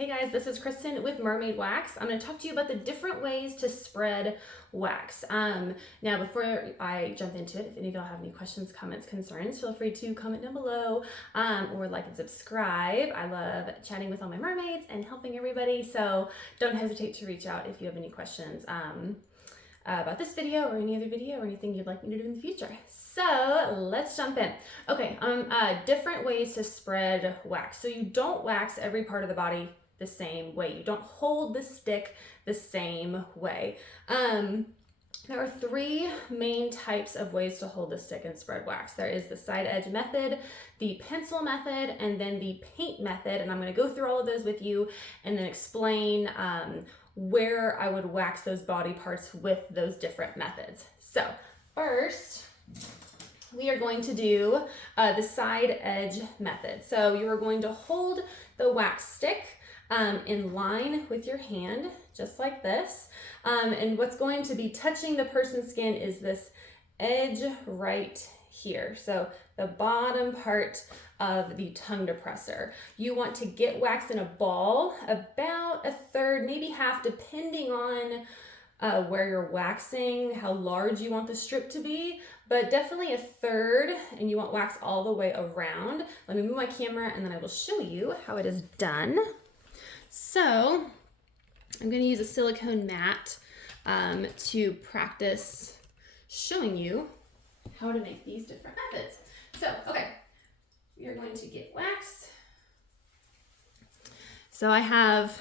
Hey guys, this is Kristen with Mermaid Wax. I'm going to talk to you about the different ways to spread wax. Now, before I jump into it, if any of y'all have any questions, comments, concerns, feel free to comment down below or like and subscribe. I love chatting with all my mermaids and helping everybody, so don't hesitate to reach out if you have any questions about this video or any other video or anything you'd like me to do in the future. So let's jump in. Okay, different ways to spread wax. So you don't wax every part of the body the same way. You don't hold the stick the same way. There are three main types of ways to hold the stick and spread wax. There is the side edge method, the pencil method, and then the paint method. And I'm going to go through all of those with you and then explain where I would wax those body parts with those different methods. So first, we are going to do the side edge method. So you are going to hold the wax stick in line with your hand, just like this. And what's going to be touching the person's skin is this edge right here. So the bottom part of the tongue depressor. You want to get wax in a ball, about a third, maybe half, depending on where you're waxing, how large you want the strip to be, but definitely a third, and you want wax all the way around. Let me move my camera and then I will show you how it is done. So I'm going to use a silicone mat to practice showing you how to make these different methods. So, okay, you're going to get wax. So I have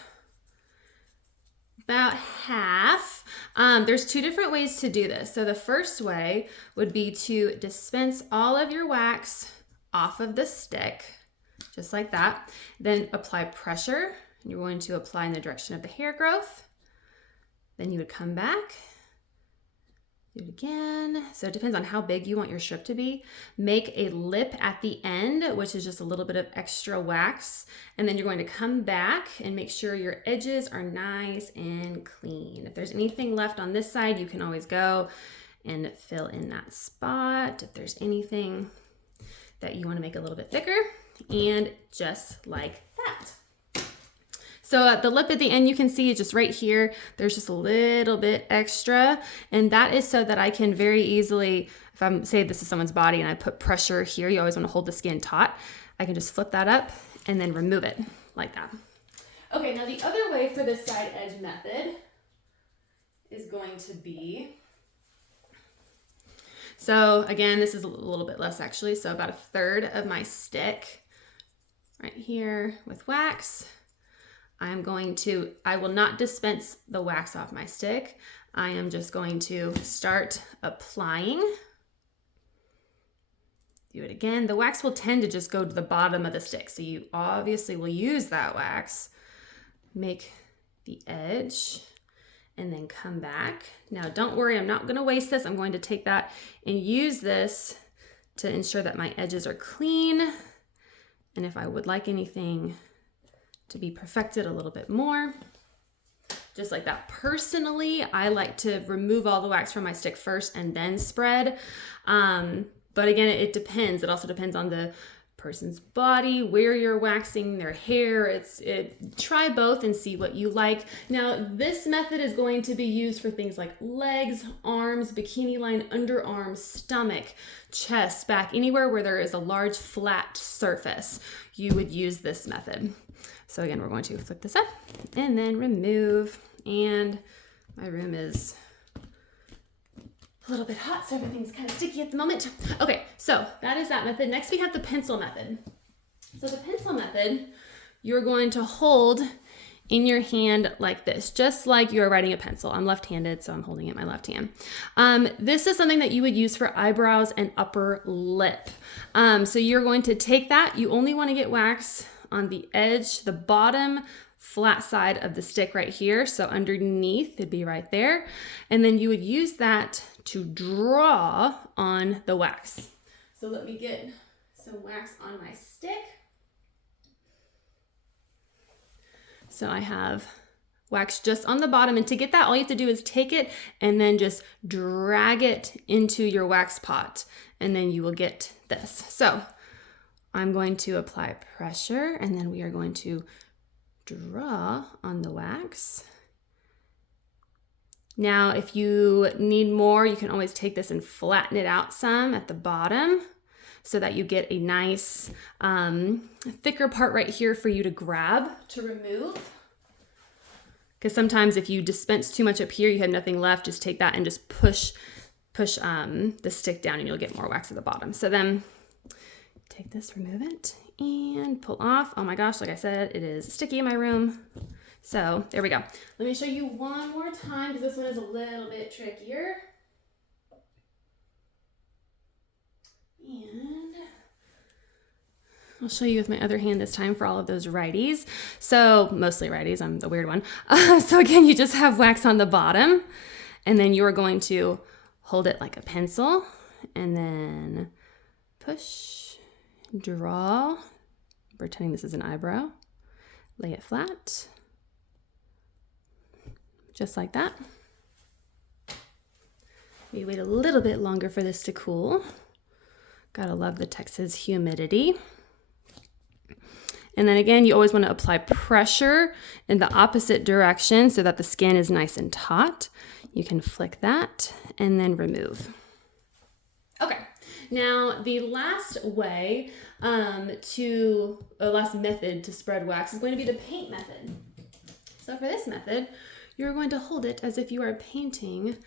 about half. There's two different ways to do this. So the first way would be to dispense all of your wax off of the stick, just like that. Then apply pressure. You're going to apply in the direction of the hair growth. Then you would come back, do it again. So it depends on how big you want your strip to be. Make a lip at the end, which is just a little bit of extra wax. And then you're going to come back and make sure your edges are nice and clean. If there's anything left on this side, you can always go and fill in that spot if there's anything that you want to make a little bit thicker. And just like that. So the lip at the end, you can see is just right here. There's just a little bit extra, and that is so that I can very easily, if I'm say this is someone's body and I put pressure here, you always want to hold the skin taut. I can just flip that up and then remove it like that. Okay, now the other way for this side edge method is going to be, so again, this is a little bit less actually, so about a third of my stick right here with wax. I will not dispense the wax off my stick. I am just going to start applying. Do it again. The wax will tend to just go to the bottom of the stick. So you obviously will use that wax. Make the edge and then come back. Now don't worry, I'm not gonna waste this. I'm going to take that and use this to ensure that my edges are clean. And if I would like anything to be perfected a little bit more, just like that. Personally, I like to remove all the wax from my stick first and then spread. But again, it depends. It also depends on the person's body, where you're waxing their hair. Try both and see what you like. Now, this method is going to be used for things like legs, arms, bikini line, underarms, stomach, chest, back, anywhere where there is a large flat surface, you would use this method. So again, we're going to flip this up and then remove. And my room is a little bit hot, so everything's kind of sticky at the moment. Okay, so that is that method. Next, we have the pencil method. So the pencil method, you're going to hold in your hand like this, just like you're writing a pencil. I'm left-handed, so I'm holding it in my left hand. This is something that you would use for eyebrows and upper lip. So you're going to take that. You only want to get wax on the edge, the bottom flat side of the stick right here. So underneath, it'd be right there. And then you would use that to draw on the wax. So let me get some wax on my stick. So I have wax just on the bottom, and to get that, all you have to do is take it and then just drag it into your wax pot, and then you will get this. So I'm going to apply pressure, and then we are going to draw on the wax. Now, if you need more, you can always take this and flatten it out some at the bottom so that you get a nice thicker part right here for you to grab to remove. Because sometimes if you dispense too much up here, you have nothing left, just take that and just push the stick down and you'll get more wax at the bottom. So then take this, remove it, and pull off. Oh my gosh, like I said, it is sticky in my room. So there we go. Let me show you one more time because this one is a little bit trickier. And I'll show you with my other hand this time for all of those righties. So mostly righties, I'm the weird one. So again, you just have wax on the bottom and then you are going to hold it like a pencil and then push, draw, pretending this is an eyebrow, lay it flat, just like that. We wait a little bit longer for this to cool. Gotta love the Texas humidity. And then again, you always want to apply pressure in the opposite direction so that the skin is nice and taut. You can flick that and then remove. Okay, now the last way last method to spread wax is going to be the paint method. So for this method, you're going to hold it as if you are painting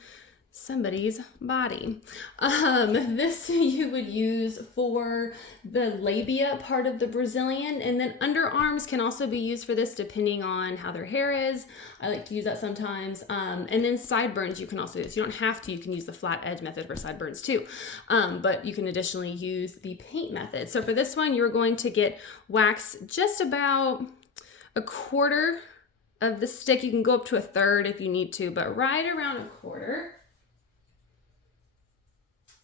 somebody's body. This you would use for the labia part of the Brazilian, and then underarms can also be used for this depending on how their hair is. I like to use that sometimes. And then sideburns you can also use. You don't have to, you can use the flat edge method for sideburns too. But you can additionally use the paint method. So for this one, you're going to get wax just about a quarter of the stick. You can go up to a third if you need to, but right around a quarter.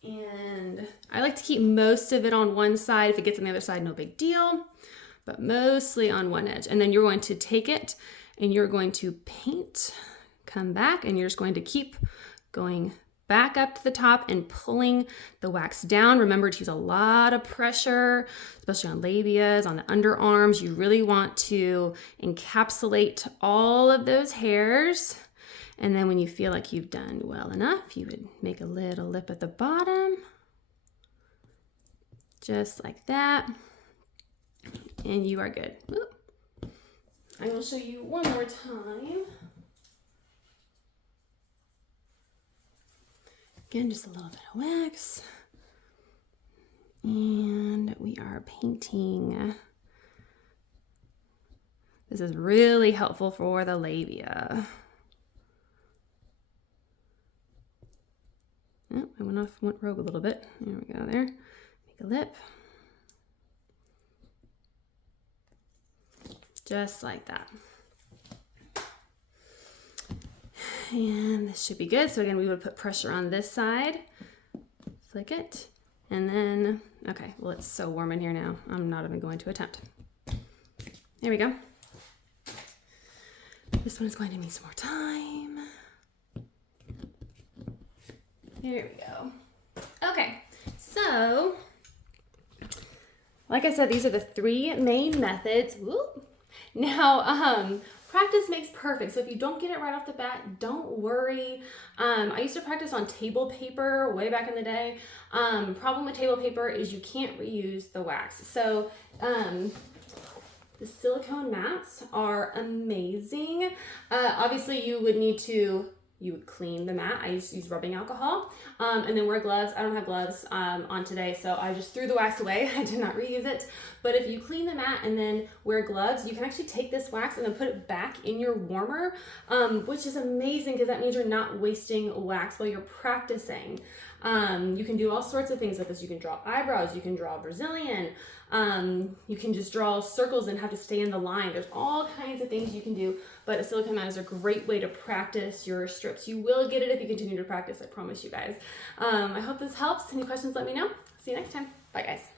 And I like to keep most of it on one side. If it gets on the other side, no big deal, but mostly on one edge. And then you're going to take it and you're going to paint, come back, and you're just going to keep going back up to the top and pulling the wax down. Remember to use a lot of pressure, especially on labias, on the underarms. You really want to encapsulate all of those hairs. And then when you feel like you've done well enough, you would make a little lip at the bottom, just like that, and you are good. Oop. I will show you one more time. Again, just a little bit of wax. And we are painting. This is really helpful for the labia. Oh, I went rogue a little bit. There we go there. Make a lip. Just like that. And this should be good. So again, we would put pressure on this side, flick it, and then, okay, well, it's so warm in here now. I'm not even going to attempt. There we go. This one is going to need some more time. There we go. Okay, so like I said, these are the three main methods. Whoop. Now, practice makes perfect. So if you don't get it right off the bat, don't worry. I used to practice on table paper way back in the day. Problem with table paper is you can't reuse the wax. So the silicone mats are amazing. Obviously you would clean the mat. I used to use rubbing alcohol and then wear gloves. I don't have gloves on today, so I just threw the wax away. I did not reuse it. But if you clean the mat and then wear gloves, you can actually take this wax and then put it back in your warmer, which is amazing because that means you're not wasting wax while you're practicing. You can do all sorts of things with this. You can draw eyebrows, you can draw Brazilian, you can just draw circles and have to stay in the line. There's all kinds of things you can do, but a silicone mat is a great way to practice your strips. You will get it if you continue to practice, I promise you guys. I hope this helps. Any questions, let me know. See you next time. Bye guys.